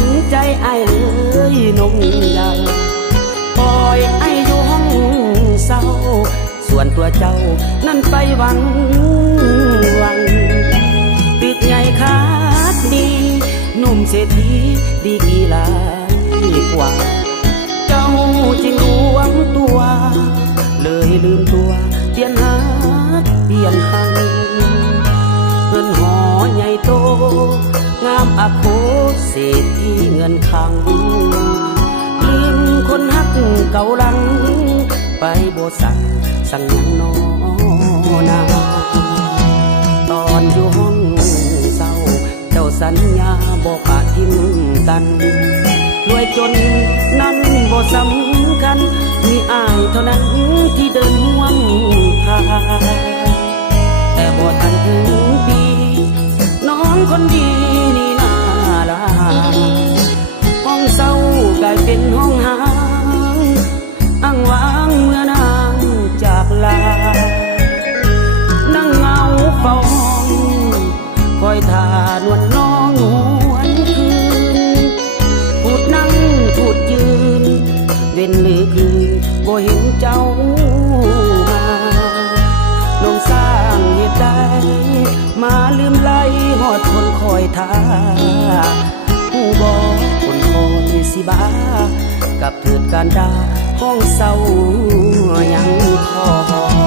นใจไอ้เลยนงยังปล่อยไอ้อยู่ห้องเศร้าส่วนตัวเจ้านั่นไปวังตึกใหญ่ขาดดีหนุ่มเศรษฐีดีกี่หลายกว่าเจ้าจึงรวมตัวเลยลืมตัวเปลี่ยนหาเปลี่ยนหังเงินหอใหญ่โตงามอโคเศรษฐีเงินขังลืมคนฮักเก่าหลังไปโบสั่งยังนอนาตอนอยู่ห้องเศร้าเจ้าสัญญาบอกปะทิมกันรวยจนนั้นบ่สำคัญมีอ้ายเท่านั้นที่เดินห่วงทางแต่บ่ทันถึงปีน้องคนดีนี่น่าลาห้องเศร้ากลายเป็นห้องหางอ้างว้างเมื่อนางจากลานั่งเงาเฝ้าห้องคอยท่านวลน้องหวนคืนพูดนั่งพูดยืนเว้นหรือคืนบ่เห็นเจ้ามาน้องสร้างเหตุใดมาลืมไหลหอดคนคอยท่าผู้บอกคนคอยสิบ้ากับเถิดการดาห้องเศร้ายังคอย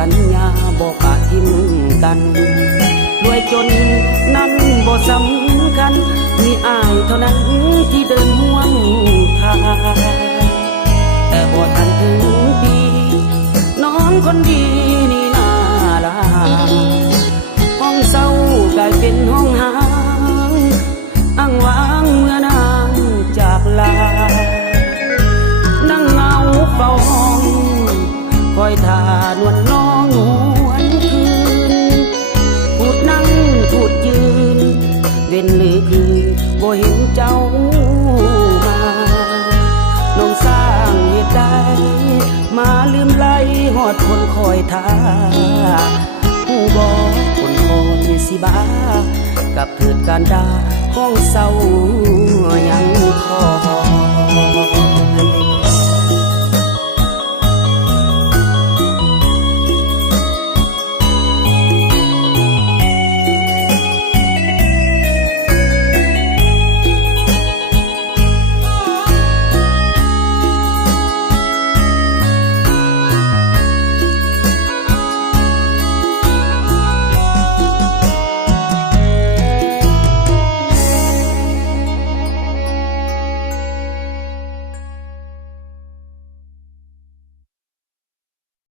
สัญญาบอกปะทิมกันรวยจนนั้นบ่สำคัญมีอ้ายเท่านั้นที่เดินห่วงทางแต่บ่ทันถึงปีน้องคนดีนี่น่าลาห้องเศร้ากลายเป็นห้องหางอ้างว้างเมื่อนางจากลานั่งเงาเฝ้าห้องคอยท่านวลน้องหวนคืนพูดนั่งพูดยืนเว้นหรือคืนบ่เห็นเจ้ามาน้องสร้างเหตุใดมาลืมไหลหอดคนคอยท่าผู้บอกคนคอยสิบ้ากับเถิดการดาห้องเศร้ายังคอย